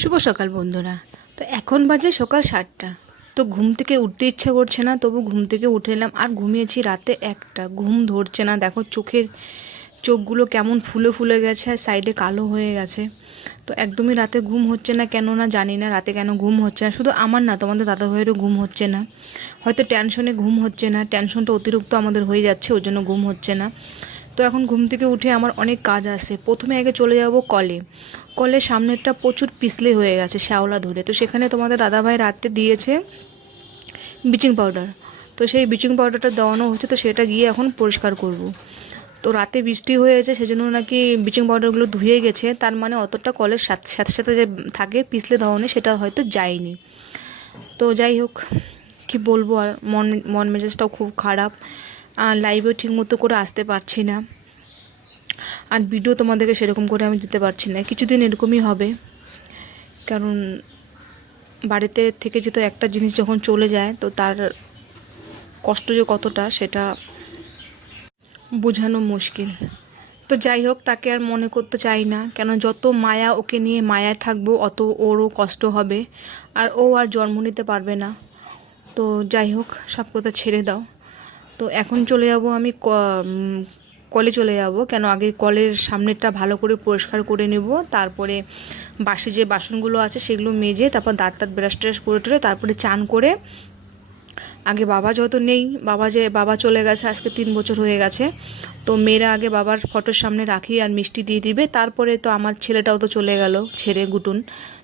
শুভ সকাল বন্ধুরা। তো এখন বাজে সকাল 7টা। তো ঘুম থেকে উঠতে ইচ্ছা করছে না, তবু ঘুম থেকে উঠে এলাম। আর ঘুমিয়েছি রাতে 1টা, ঘুম ধরছে না। দেখো চোখগুলো কেমন ফুলে ফুলে গেছে আর সাইডে কালো হয়ে গেছে। তো একদমই রাতে ঘুম হচ্ছে না, কেন না জানি না রাতে কেন ঘুম হচ্ছে না। শুধু আমার না, তোমাদের দাদাভাইয়েরও ঘুম হচ্ছে না। হয়তো টেনশনে ঘুম হচ্ছে না, টেনশনটা অতিরিক্ত আমাদের হয়ে যাচ্ছে, ওই জন্য ঘুম হচ্ছে না। তো এখন ঘুম থেকে উঠে আমার অনেক কাজ আছে। প্রথমে আগে চলে যাব কলের সামনেরটা প্রচুর পিছলে হয়ে গেছে শ্যাওলা ধরে। তো সেখানে তোমাদের দাদাভাই রাতে দিয়েছে ব্লিচিং পাউডার। তো সেই ব্লিচিং পাউডারটা দেওয়ানো হচ্ছে, তো সেটা গিয়ে এখন পরিষ্কার করব। তো রাতে বৃষ্টি হয়েছে, সেজন্য নাকি ব্লিচিং পাউডারগুলো ধুয়ে গেছে। তার মানে অতটা কলের সাথে সাথে সাথে যে থাকে পিছলে ধোয়ানো, সেটা হয়তো যায়নি। তো যাই হোক, কি বলবো আর, মন মন মেজাজটাও খুব খারাপ। লাইভেও ঠিক মতো করে আসতে পারছি না, আর ভিডিও তোমাদেরকে সেরকম করে আমি দিতে পারছি না। কিছুদিন এরকমই হবে, কারণ বাড়িতে থেকে যেহেতু একটা জিনিস যখন চলে যায়, তো তার কষ্ট যে কতটা সেটা বোঝানো মুশকিল। তো যাই হোক, তাকে আর মনে করতে চাই না, কেন যত মায়া ওকে নিয়ে মায়ায় থাকবো, অত ওরও কষ্ট হবে, আর ও আর জন্ম নিতে পারবে না। তো যাই হোক, সব কথা ছেড়ে দাও। তো এখন চলে যাব আমি কলে চলে যাব। কেন, আগে কলের সামনেরটা ভালো করে পরিষ্কার করে নেব, তারপরে বাসি যে বাসনগুলো আছে সেগুলো মেজে, তারপর দাঁত ব্রাশ ট্রাশ করে টরে তারপরে চান করে। আগে বাবা যেহেতু নেই, বাবা চলে গেছে, আজকে 3 বছর হয়ে গেছে। তো মেয়েরা আগে বাবার ফটোর সামনে রাখি আর মিষ্টি দিয়ে দিবে। তারপরে তো আমার ছেলেটাও তো চলে গেল ছেড়ে, গুটুন।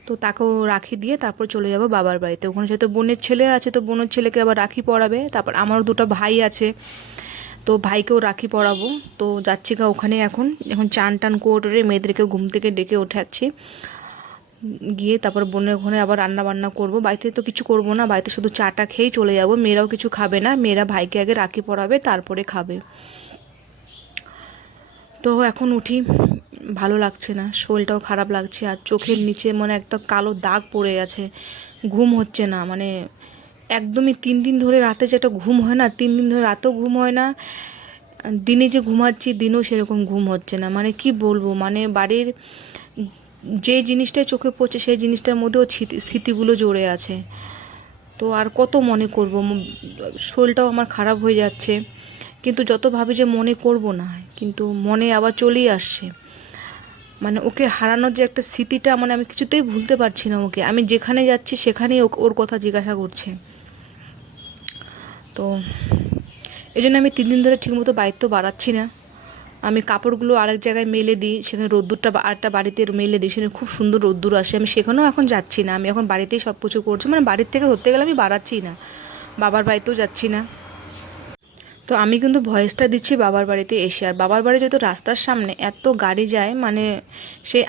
তো তাকেও রাখি দিয়ে তারপর চলে যাব বাবার বাড়িতে। ওখানে যেহেতু বোনের ছেলে আছে, তো বোনের ছেলেকে আবার রাখি পরাবে। তারপর আমারও দুটো ভাই আছে, তো ভাইকেও রাখি পরাবো। তো যাচ্ছি গা ওখানে। এখন এখন চান টান করে মেয়েদেরকে ঘুম থেকে ডেকে ওঠাচ্ছি। গিয়ে তারপর বোনের ওখানে আবার রান্না বান্না করব। বাড়িতে তো কিছু করব না, বাড়িতে শুধু চাটা খেয়েই চলে যাব। মেয়েরাও কিছু খাবে না, মেয়েরা ভাইকে আগে রাখি পরাবে, তারপরে খাবে। তো এখন উঠি, ভালো লাগছে না, শরীরটাও খারাপ লাগছে, আর চোখের নিচে মানে একটা কালো দাগ পড়ে গেছে। ঘুম হচ্ছে না, মানে একদমই 3 দিন ধরে রাতে যেটা ঘুম হয় না, 3 দিন ধরে রাতেও ঘুম হয় না। দিনে যে ঘুমাচ্ছি, দিনেও সেরকম ঘুম হচ্ছে না। মানে কি বলবো, মানে বাড়ির যে জিনিসটাই চোখে পড়ছে, সেই জিনিসটার মধ্যেও স্মৃতিগুলো জড়ে আছে। তো আর কত মনে করব, শরীরটাও আমার খারাপ হয়ে যাচ্ছে। কিন্তু যত ভাবি যে মনে করব না, কিন্তু মনে আবার চলেই আসছে। মানে ওকে হারানোর যে একটা স্মৃতিটা, মানে আমি কিছুতেই ভুলতে পারছি না ওকে। আমি যেখানে যাচ্ছি সেখানেই ওর কথা জিজ্ঞাসা করছে। তো এই জন্য আমি 3 দিন ধরে ঠিকমতো বাইর তো বাড়াচ্ছি না। আমি কাপড়গুলো আরেক জায়গায় মেলে দিই, সেখানে রোদ্দুরটা আরেকটা বাড়িতে মেলে দিই, সেখানে খুব সুন্দর রোদ্দুর আসে। আমি সেখানেও এখন যাচ্ছি না, আমি এখন বাড়িতেই সব কিছু করছি। মানে বাড়ির থেকে ধরতে গেলে আমি বাড়াচ্ছি না, বাবার বাড়িতেও যাচ্ছি না। তো আমি কিন্তু ভয়েসটা দিচ্ছি বাবার বাড়িতে এসে। আর বাবার বাড়ি যেহেতু রাস্তার সামনে এত গাড়ি যায়, মানে সেই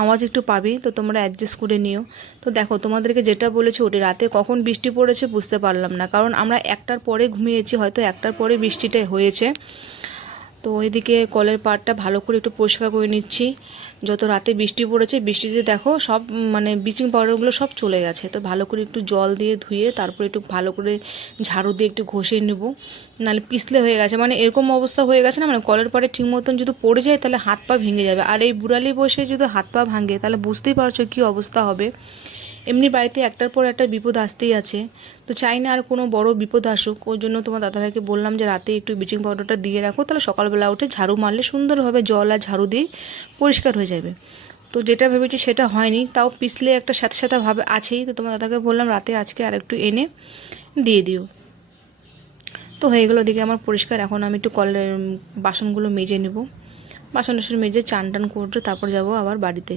আওয়াজ একটু পাবি, তো তোমরা অ্যাডজাস্ট করে নিও। তো দেখো, তোমাদেরকে যেটা বলেছি, ওটি রাতে কখন বৃষ্টি পড়েছে বুঝতে পারলাম না, কারণ আমরা 1টার পরে ঘুমিয়েছি, হয়তো 1টার পরে বৃষ্টিটা হয়েছে। তো এদিকে কলের পাড়টা ভালো করে একটু পরিষ্কার করে নিচ্ছি। যত রাতে বৃষ্টি পড়েছে, বৃষ্টিতে দেখো সব মানে ব্লিচিং পাউডারগুলো সব চলে গেছে। তো ভালো করে একটু জল দিয়ে ধুয়ে তারপরে একটু ভালো করে ঝাড়ু দিয়ে একটু ঘষে নেব, নাহলে পিছলে হয়ে গেছে। মানে এরকম অবস্থা হয়ে গেছে না, মানে কলের পাড়ে ঠিক মতন যদি পড়ে যায় তাহলে হাত পা ভেঙে যাবে। আর এই বুড়ালি বসে যদি হাত পা ভাঙে, তাহলে বুঝতেই পারছো কী অবস্থা হবে। এমনি বাড়িতে একটার পর একটা বিপদ আসতেই আছে। তো চাই না আর কোনো বড় বিপদ আসুক, ওই জন্য তোমার দাদাভাইকে বললাম যে রাতে একটু ব্লিচিং পাউডারটা দিয়ে রাখো, তাহলে সকালবেলা উঠে ঝাড়ু মারলে সুন্দরভাবে জল আর ঝাড়ু দিয়ে পরিষ্কার হয়ে যাবে। তো যেটা ভেবেছি সেটা হয়নি, তাও পিছলে একটা সাথে সাথে ভাবে আছেই। তো তোমার দাদাকে বললাম রাতে আজকে আর একটু এনে দিয়ে দিও। তো হয়ে গেলো দিকে আমার পরিষ্কার। এখন আমি একটু কলের বাসনগুলো মেজে নেব। বাসন টাসন মেজে চান টান করে তারপর যাব আবার বাড়িতে,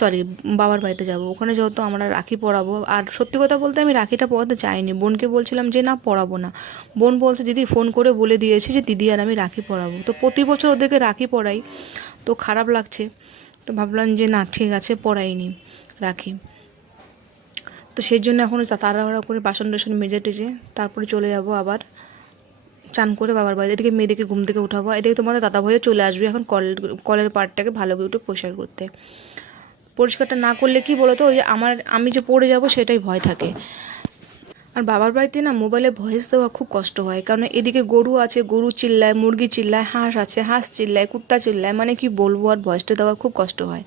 সরি, বাবার বাড়িতে যাব। ওখানে যেহেতু আমরা রাখি পরাবো, আর সত্যি কথা বলতে আমি রাখিটা পরাতে চাইনি। বোনকে বলছিলাম যে না, পরাবো না। বোন বলছে, দিদি ফোন করে বলে দিয়েছে যে দিদি আর আমি রাখি পরাবো। তো প্রতি বছর ওদেরকে রাখি পরাই, তো খারাপ লাগছে। তো ভাবলাম যে না, ঠিক আছে, পরাইনি রাখি। তো সেই জন্য এখন তাড়াহুড়া করে বাসন টাসন মেজে টেজে তারপরে চলে যাব আবার চান করে বাবার বাড়ি। এদিকে মেয়েদিকে ঘুম থেকে উঠাবো, এদিকে তোমাদের দাদা ভাইও চলে আসবে এখন কলের পাড়টাকে ভালো করে একটু পরিষ্কার করতে। পরিষ্কারটা না করলে কি বলো তো, ওই যে আমি যে পড়ে যাব সেটাই ভয় থাকে। আর বাবার বাড়িতে না মোবাইলে ভয়েস দেওয়া খুব কষ্ট হয়, কারণ এদিকে গরু আছে, গরু চিল্লায়, মুরগি চিল্লায়, হাঁস আছে, হাঁস চিল্লায়, কুত্তা চিল্লায়, মানে কি বলবো, আর ভয়েসটা দেওয়া খুব কষ্ট হয়।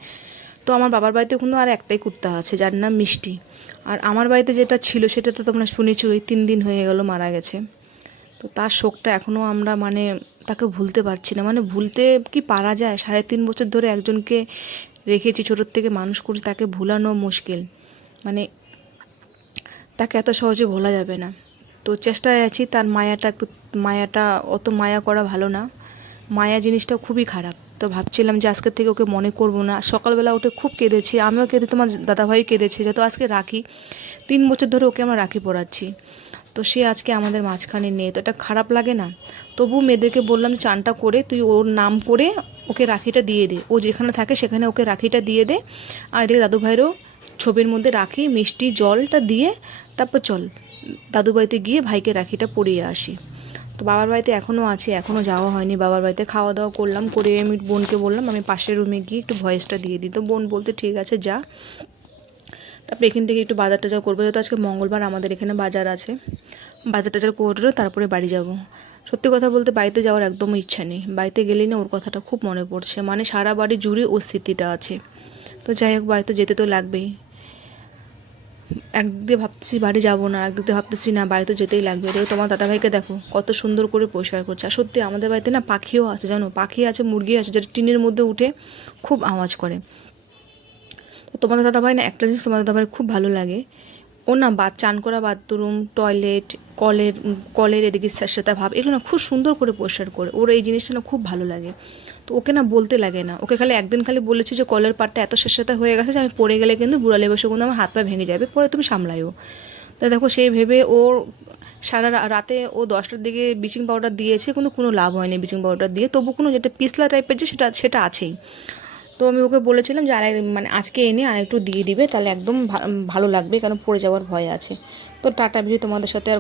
তো আমার বাবার বাড়িতে কিন্তু আর একটাই কুত্তা আছে, যার নাম মিষ্টি। আর আমার বাড়িতে যেটা ছিল সেটা তো তোমরা শুনেছো, ওই 3 দিন হয়ে গেল মারা গেছে। তো তার শোকটা এখনও আমরা মানে তাকে ভুলতে পারছি না, মানে ভুলতে কি পারা যায়? 3.5 বছর ধরে একজনকে রেখেছি, ছোটোর থেকে মানুষ করেছি, তাকে ভুলানো মুশকিল। মানে তাকে এত সহজে ভোলা যাবে না। তো চেষ্টায় আছি, তার মায়াটা অত মায়া করা ভালো না, মায়া জিনিসটা খুবই খারাপ। তো ভাবছিলাম যে আজকের থেকে ওকে মনে করব না। সকালবেলা উঠে খুব কেঁদেছি, আমিও কেঁদে, তোমার দাদাভাই কেঁদেছে, যেহেতু আজকে রাখি, 3 বছর ধরে ওকে আমরা রাখি পড়াচ্ছি। তো সে আজকে আমাদের মাঝখানে নেই, তো এটা খারাপ লাগে না? তবু মেয়েদেরকে বললাম, চানটা করে তুই ওর নাম করে ওকে রাখিটা দিয়ে দে, ও যেখানে থাকে সেখানে ওকে রাখিটা দিয়ে দে। আর এদিকে দাদুভাইয়েরও ছবির মধ্যে রাখি, মিষ্টি, জলটা দিয়ে তারপর চল দাদু বাড়িতে গিয়ে ভাইকে রাখিটা পরিয়ে আসি। তো বাবার বাড়িতে এখনও আছি, এখনও যাওয়া হয়নি বাবার বাড়িতে। খাওয়া দাওয়া করলাম, করে আমি বোনকে বললাম আমি পাশের রুমে গিয়ে একটু ভয়েসটা দিয়ে দিই। তো বোন বলতে ঠিক আছে যা। তারপরে এখান থেকে একটু বাজার টাজার করবো, যেহেতু আজকে মঙ্গলবার আমাদের এখানে বাজার আছে, বাজার টাজার করে তারপরে বাড়ি যাব। সত্যি কথা বলতে বাড়িতে যাওয়ার একদমই ইচ্ছা নেই, বাড়িতে গেলেই না ওর কথাটা খুব মনে পড়ছে, মানে সারা বাড়ি জুড়ে ওর স্মৃতিটা আছে। তো যাই হোক, বাড়িতে যেতে তো লাগবেই। একদিকে ভাবতেছি বাড়ি যাবো না, একদিকে ভাবতেছি না বাড়িতে যেতেই লাগবে। দেখো তোমার দাদাভাইকে দেখো কত সুন্দর করে পরিষ্কার করছে। আর সত্যি আমাদের বাড়িতে না পাখিও আছে, জানো, পাখি আছে, মুরগি আছে, যেটা টিনের মধ্যে উঠে খুব আওয়াজ করে। তো তোমাদের দাদাভাই না একটা জিনিস তোমাদের দাদাভাই খুব ভালো লাগে, ও না চান করা বাথরুম, টয়লেট, কলের এদিকে স্যাঁতস্যাঁতা ভাব, এগুলো না খুব সুন্দর করে পরিষ্কার করে। ওর এই জিনিসটা না খুব ভালো লাগে। তো ওকে না বলতে লাগে না, ওকে খালি একদিন খালি বলেছি যে কলের পাড়টা এত স্যাঁতস্যাঁতা হয়ে গেছে যে আমি পড়ে গেলে কিন্তু বুড়ালে বসে কিন্তু আমার হাত পা ভেঙে যাবে, পরে তুমি সামলাইও। তা দেখো সেই ভেবে ওর সারা রাতে ও 10টার দিকে ব্লিচিং পাউডার দিয়েছে, কিন্তু কোনো লাভ হয়নি ব্লিচিং পাউডার দিয়ে, তবু কোনো যেটা পিছলা টাইপের যে সেটা সেটা আছেই। তো আমি ওকে বলেছিলাম যে মানে আজকে এনে আর একটু দিয়ে দিবে, তাহলে একদম ভালো লাগবে, কারণ পড়ে যাওয়ার ভয় আছে। তো টাটা, ভিডিও তোমাদের সাথে আর